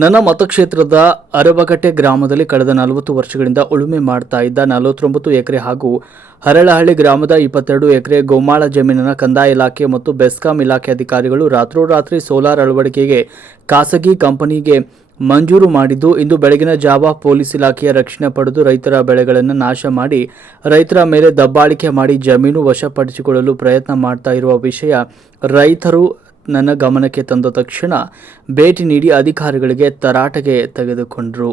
ನನ್ನ ಮತಕ್ಷೇತ್ರದ ಅರಬಗಟ್ಟೆ ಗ್ರಾಮದಲ್ಲಿ ಕಳೆದ ನಲವತ್ತು ವರ್ಷಗಳಿಂದ ಉಳುಮೆ ಮಾಡ್ತಾ ಇದ್ದ ನಲವತ್ತೊಂಬತ್ತು ಎಕರೆ ಹಾಗೂ ಹರಳಹಳ್ಳಿ ಗ್ರಾಮದ ಇಪ್ಪತ್ತೆರಡು ಎಕರೆ ಗೋಮಾಳ ಜಮೀನಿನ ಕಂದಾಯ ಇಲಾಖೆ ಮತ್ತು ಬೆಸ್ಕಾಂ ಇಲಾಖೆ ಅಧಿಕಾರಿಗಳು ರಾತ್ರೋರಾತ್ರಿ ಸೋಲಾರ್ ಅಳವಡಿಕೆಗೆ ಖಾಸಗಿ ಕಂಪನಿಗೆ ಮಂಜೂರು ಮಾಡಿದ್ದು, ಇಂದು ಬೆಳಗಿನ ಜಾವ ಪೊಲೀಸ್ ಇಲಾಖೆಯ ರಕ್ಷಣೆ ಪಡೆದು ರೈತರ ಬೆಳೆಗಳನ್ನು ನಾಶ ಮಾಡಿ, ರೈತರ ಮೇಲೆ ದಬ್ಬಾಳಿಕೆ ಮಾಡಿ ಜಮೀನು ವಶಪಡಿಸಿಕೊಳ್ಳಲು ಪ್ರಯತ್ನ ಮಾಡ್ತಾ ಇರುವ ವಿಷಯ ರೈತರು ನನ್ನ ಗಮನಕ್ಕೆ ತಂದ ತಕ್ಷಣ ಭೇಟಿ ನೀಡಿ ಅಧಿಕಾರಿಗಳಿಗೆ ತರಾಟೆಗೆ ತೆಗೆದುಕೊಂಡರು.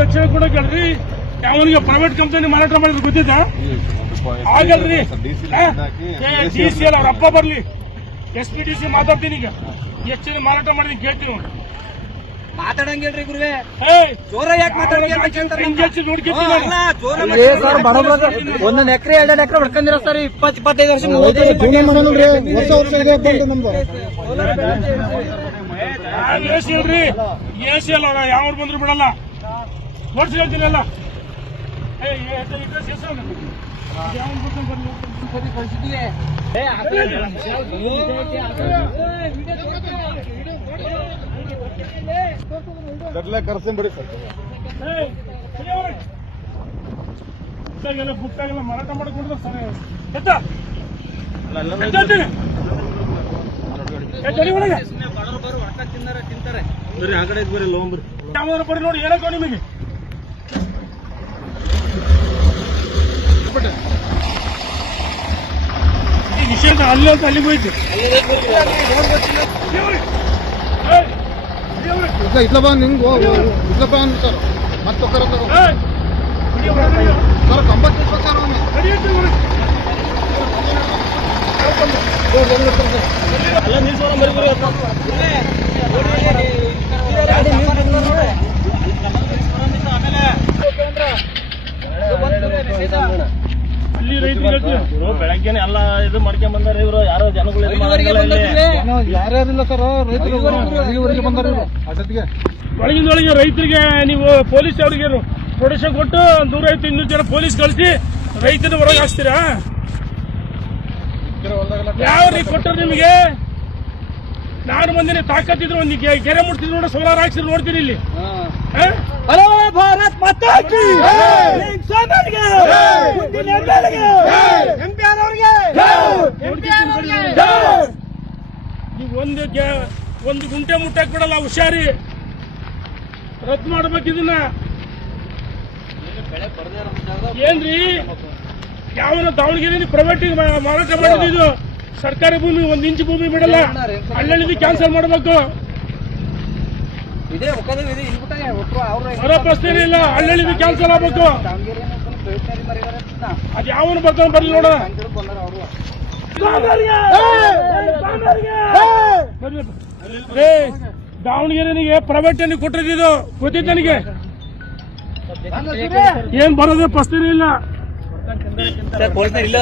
ರಕ್ಷಣೆ ಕೊಡೋಕೆ ಕೇಳ್ರಿ ಯಾವನಿಗೆ ಪ್ರೈವೇಟ್ ಕಂಪನಿ ಮಾರಾಟ ಮಾಡಿದ್ರೆ ಗೊತ್ತಿದ್ದ ಆಗಲ್ರಿ. ಡಿ ಸಿ ಅಲ್ಲ ಅವ್ರ ಅಪ್ಪ ಬರ್ಲಿ. ಎಸ್ ಪಿ ಡಿ ಸಿ ಮಾತಾಡ್ತೀನಿ ಈಗ. ಎಷ್ಟು ಮಾರಾಟ ಮಾಡಿದ್ರೆ ಕೇಳ್ತೀವಿ ಮಾತಾಡಂಗಿಲ್ರಿ ಗುರುವೆ ಜೋರ ಯಾಕೆ ಮಾತಾಡಂಗಿಲ್ಲ ಒಂದೊಂದ್ ಎಕರೆ ಎರಡೆರಡು ಎಕರೆ ಹೊಡ್ಕೊಂಡಿರ ಸರ್ ಇಪ್ಪತ್ ಇಪ್ಪತ್ತೈದು ವರ್ಷ ಮೂವತ್ತೈದು ವರ್ಷ ವರ್ಷ ಇದೆ ಬಂದು ನಮ್ದು ನಾನ್ ಎ ಸಿ ಅಲ್ರಿ ಎ ಸಿ ಅಲ್ಲ ಯಾವ ಬಂದ್ರು ಬಿಡಲ್ಲ ನೋಡ್ಸಿ ಹೇಳ್ತೀನಿ ಅಲ್ಲ ಏ, ಇದು- ಇದು ಎಸ್ ಅಲ್ಲ. ಯಾವನ್ ಬರ್ತಾನೆ ಬರ್ಲಿ. ಗಡ್ಲೆ ಕರ್ಸಿಂಬಿಡಿ ಸರ್ ಬುಕ್ಕಾಗೆಲ್ಲ ಮಾರಾಟ ಮಾಡ್ಕೊಂಡಿದ್ರೆ ಸರಿ. ಎತ್ತ ಆ ಕಡೆ ಲೋಂಬ್ರಿ ನೋಡಿ ನಿಮಗೆ. ನಿಷೇಧ ಅಲ್ಲಿ ಅಂತ ಅಲ್ಲಿಗೆ ಹೋಯ್ತು. ಇದ್ಲ ಇದ್ಲ ಬಾ ನಿಂಗೆ ಇದ್ಲ ಬಾ ಅಂದ್ ಸರ್ ಮತ್ತೆ ಕರ ಸರ್ ಕಂಬತ್ ನಿಲ್ಸ್ಬೇಕು ಸರ್ ಅವ್ನು ಅಲ್ಲಿ ರೈತರಿಗೆ ಬೆಳಗ್ಗೆನೆ ಎಲ್ಲ ಇದು ಮಾಡ್ಕೊಂಡ್ ಬಂದಾರ ಇವರು. ಯಾರೋ ಜನಗಳು ಯಾರ್ಯಾರಿಲ್ಲ ಸರ್? ರೈತರು ಬಂದಾರ ಒಳಗಿಂದೊಳಗೆ ರೈತರಿಗೆ ನೀವು ಪೊಲೀಸ್ ಅವ್ರಿಗೆ ಪ್ರೊಟೆಕ್ಷನ್ ಕೊಟ್ಟು ನೂರೈವತ್ತು ಇನ್ನೂರು ಜನ ಪೊಲೀಸ್ ಕಳಿಸಿ ರೈತನ ಹೊರಗೆ ಹಾಕ್ತೀರಾ ಯಾವ ರೀತಿ ಕೊಟ್ಟರು ನಿಮಗೆ? ನಾನು ಮಂದಿನ ತಾಕತ್ತಿದ್ರು ಒಂದು ಕೆರೆ ಗೆರೆ ಮುಟ್ತಿದ್ರು ನೋಡಿ ಸೋಲಾರ್ ಹಾಕ್ಸಿದ್ರು ನೋಡ್ತೀನಿ ಇಲ್ಲಿ. ಭಾರತ್ ಮಾತಾ ಒಂದು ಒಂದು ಗುಂಟೆ ಮುಟ್ಟಕ್ ಬಿಡಲ್ಲ ಹುಷಾರಿ. ರದ್ದು ಮಾಡ್ಬೇಕು ಇದನ್ನ. ಏನ್ರಿ? ಯಾವನ ದಾವಣಗೆರೆ ಪ್ರೈವೇಟ್ ಮಾರಾಟ ಮಾಡಿದ್ದು ಇದು. ಸರ್ಕಾರಿ ಭೂಮಿ ಒಂದ್ ಇಂಚು ಭೂಮಿ ಬಿಡಲ್ಲ. ಹಳ್ಳಿ ಕ್ಯಾನ್ಸಲ್ ಮಾಡಬೇಕು. ಪ್ರಶ್ನೆ ಇಲ್ಲ ಹಳ್ಳಿ ಕ್ಯಾನ್ಸಲ್ ಆಗ್ಬೇಕು. ಅದ್ ಯಾವನು ಬರ್ತಾನೆ ಬರ್ಲಿ ನೋಡ ದಾವಣಗೆರೆನಿಗೆ ಪ್ರೈವೇಟ್ ಕೊಟ್ಟಿದ್ದು ಗೊತ್ತಿದ್ದ ನನಗೆ ಏನ್ ಬರೋದೇ ಪ್ರಶ್ನೆ ಇಲ್ಲ. ಸರ್ ಪೊಲೀಸರು ಇಲ್ಲ